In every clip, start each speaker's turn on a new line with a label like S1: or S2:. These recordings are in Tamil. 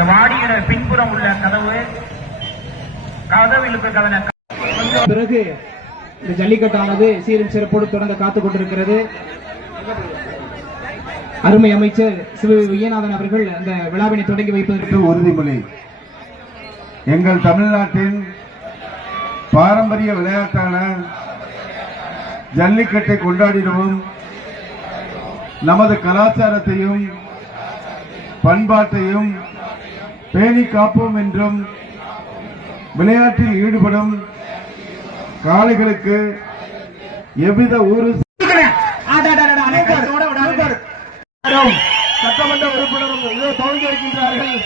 S1: இந்த வாடியோட பின்புறம் உள்ள கதவு. கதவில் இருக்க கதனை
S2: பிறகு இந்த ஜல்லிக்கட்டானது சீரும் சிறப்போடு தொடர்ந்து காத்துக் கொண்டிருக்கிறது. அருமை அமைச்சர் சிவ விஜயநாதன் அவர்கள் அந்த விழாவினை தொடங்கி வைப்பதற்கு
S3: உறுதிமொழி. எங்கள் தமிழ்நாட்டின் பாரம்பரிய விளையாட்டான ஜல்லிக்கட்டை கொண்டாடிடவும் நமது கலாச்சாரத்தையும் பண்பாட்டையும் பேணி காப்போம் என்றும் விளையாட்டில் ஈடுபடும் காளைகளுக்கு எவ்வித ஊறு சட்டமன்ற உறுப்பினரும் இதோ துவங்கி இருக்கின்றார்கள்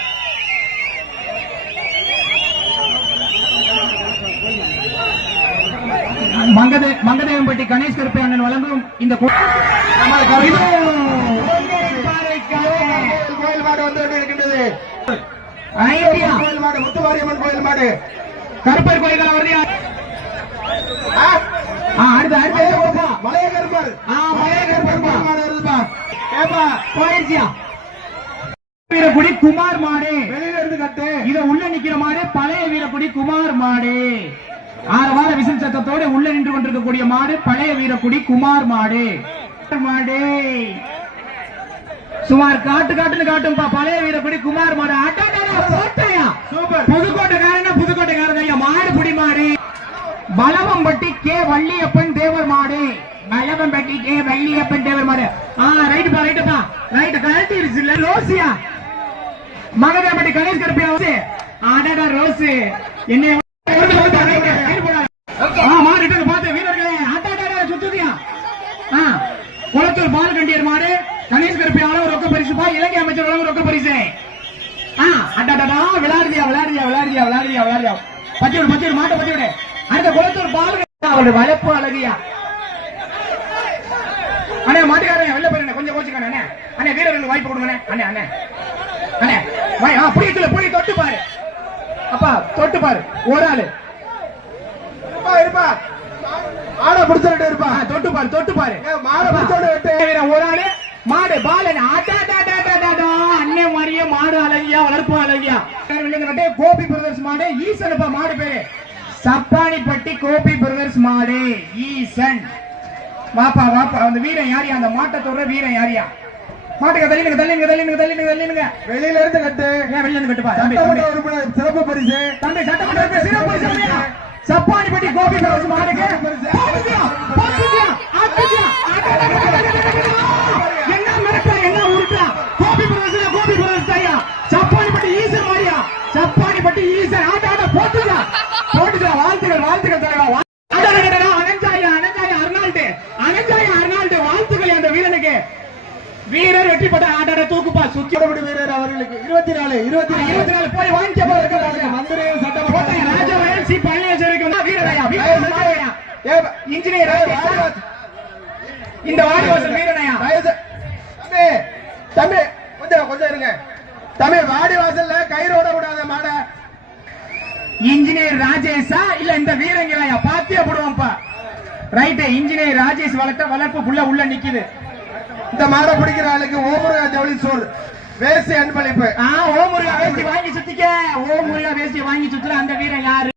S2: மங்கதே மங்கதேவம்பட்டி கணேஷ் கருப்பை அண்ணன் வழங்கும் இந்த
S3: கோயில் மாடு வந்து கொண்டிருக்கின்றது
S2: ஐடியா.
S3: கோயில் மாடு கோயில்
S2: கருப்பர் கோயில்கள் வருது
S3: ஆ,
S2: ஆ, அடுத்து அடுத்து?
S3: மலைய கருப்பர்.
S2: மலைய கருப்பர்.
S3: மாடு வருதுப்பா. ஏப்பா
S2: போயிடுச்சியா வீரக்குடி குமார் மாடு.
S3: வெளியில இருந்து கட்டு.
S2: இத உள்ள நிக்கிற மாடு பழைய வீரக்குடி குமார் மாடு. ஆறு வார விசில் சத்தத்தோட உள்ள நின்று கொண்டிருக்கக்கூடிய மாடு பழைய வீரக்குடி குமார் மாடு. மாடு. சுமார் காட்டு காட்டுன்னு காட்டும்பா. பழைய வீரக்குடி குமார் மாடு பலவம்பட்டி கே வள்ளியப்பன் தேவர் மாடு. பலவம்பட்டி கே வள்ளியப்பன் தேவர் மாடு. ஆ ரைட்டுப்பா ரைட்டுப்பா ரைட் கழட்டிருச்சு இல்ல ரோசியா. மகதேவப்பட்டி கணேஷ் கருப்பியா வந்து. அடடா ரோஸ் என்ன குளத்தூர் பாலகண்டியர் மாடு கணேஷ் கருப்பியா அளவு ரொக்க பரிசுப்பா இலங்கை அமைச்சர் அளவு ரொக்க பரிசு. ஆ, அடடடா, விளையாடுறியா விளையாடுறியா விளையாடுறியா விளையாடுறியா விளையாடுறியா பச்சை விடு பச்சை விடு மாட்டை பச்சை விடு. அடுத்த குளத்தூர் பாலகண்டியர் அவருடைய வளர்ப்பு அழகியா? அண்ணே மாட்டுக்காரன் வெளில போயிருங்க கொஞ்சம் கோச்சுக்கானே அண்ணே. அண்ணே வீரர்களுக்கு வாய்ப்பு கொடுங்க அண்ணே அண்ணே. அண்ணே வாய் ஆ புடிக்கல புடி தொட்டு பாரு. அப்பா தொட்டு பாரு. ஒரு ஆளு.
S3: இருப்பா இருப்பா. மாடை பிடிச்சிட்டு இருப்பா.
S2: தொட்டு பாரு தொட்டு பாரு.
S3: மாடை பிடிச்சோட வெட்டு
S2: வீரன் ஒரு ஆளு. மாடு பாலன் அடாடாடாடாடாடா. அண்ணே மாதிரியே மாடு அழகியா வளர்ப்பு அழகியா. கோபி பிரதர்ஸ் மாடு ஈசனப்பா மாடு பேரு. சப்பானிப்பட்டி கோபி பிரதர்ஸ் மாடு. ஈசன் வாப்பா வாப்பா அந்த வீரன் யாரியா அந்த மாட்டை தொடுற வீரன் யாரியா மாட்டுக்கு தள்ளினுங்க தள்ளினுங்க தள்ளினுங்க தள்ளினுங்க தள்ளினுங்க
S3: வெளியில இருந்து கட்டு.
S2: ஏன் வெளில இருந்து கட்டுப்பா?
S3: சட்டமன்ற உறுப்பினர் சிறப்பு பரிசு.
S2: தம்பி சட்டமன்ற சிறப்பு சபையா சப்பானிப்பட்டி கோபி பிரதர்ஸ் மாடுக்கு. என்ன மிரட்டா என்ன உருட்டா? கோபி பிரதர்ஸ் கோபி பிரதர்ஸ் ஐயா சப்பானிப்பட்டி ஈசன் மாரியா? சப்பானிப்பட்டி ஈசன். ஆட்ட ஆட்ட போட்டுதா வாழ்த்துக்கள் வாழ்த்துக்கள் தலைவா. அனஞ்சாயா அனஞ்சாயா அர்னால்டு அனஞ்சாயா அர்னால்டு வாழ்த்துக்கள் அந்த வீரனுக்கு. வீரர் வெற்றி பெற்ற ஆட்டாட தூக்குப்பா சுத்தி
S3: வீரர் அவர்களுக்கு. இருபத்தி நாலு இருபத்தி நாலு
S2: இருபத்தி நாலு. போய் வாங்கிக்க
S3: மந்திரியும் சட்டமன்ற
S2: ராஜவயல் சி பழனியேஸ்வரிக்கு.
S3: ஏய்,
S2: இன்ஜினியர். இந்த வாடிவாசல் வீரனையா
S3: தம்பி கொஞ்சம் கொஞ்சம் இருங்க. தம்பி வாடி வாசல்ல கயிறோட விடாத மாட.
S2: இன்ஜினியர் ராஜேஷா இல்ல இந்த வீரங்களையா பாத்தியா போடுவோம்ப்பா ரைட் இன்ஜினியர் ராஜேஷ் வளர்த்த வளர்ப்பு புள்ள உள்ள நிக்குது.
S3: இந்த மாடை பிடிக்கிற ஆளுக்கு ஓமுருகா ஜவுளி சோல் வேசி அன்பளிப்பு.
S2: ஆ ஓ முருகா வேஷ்டி வாங்கி சுத்திக்க. ஓ முருகா வேஷ்டி வாங்கி சுத்துற அந்த வீரன் யாரு?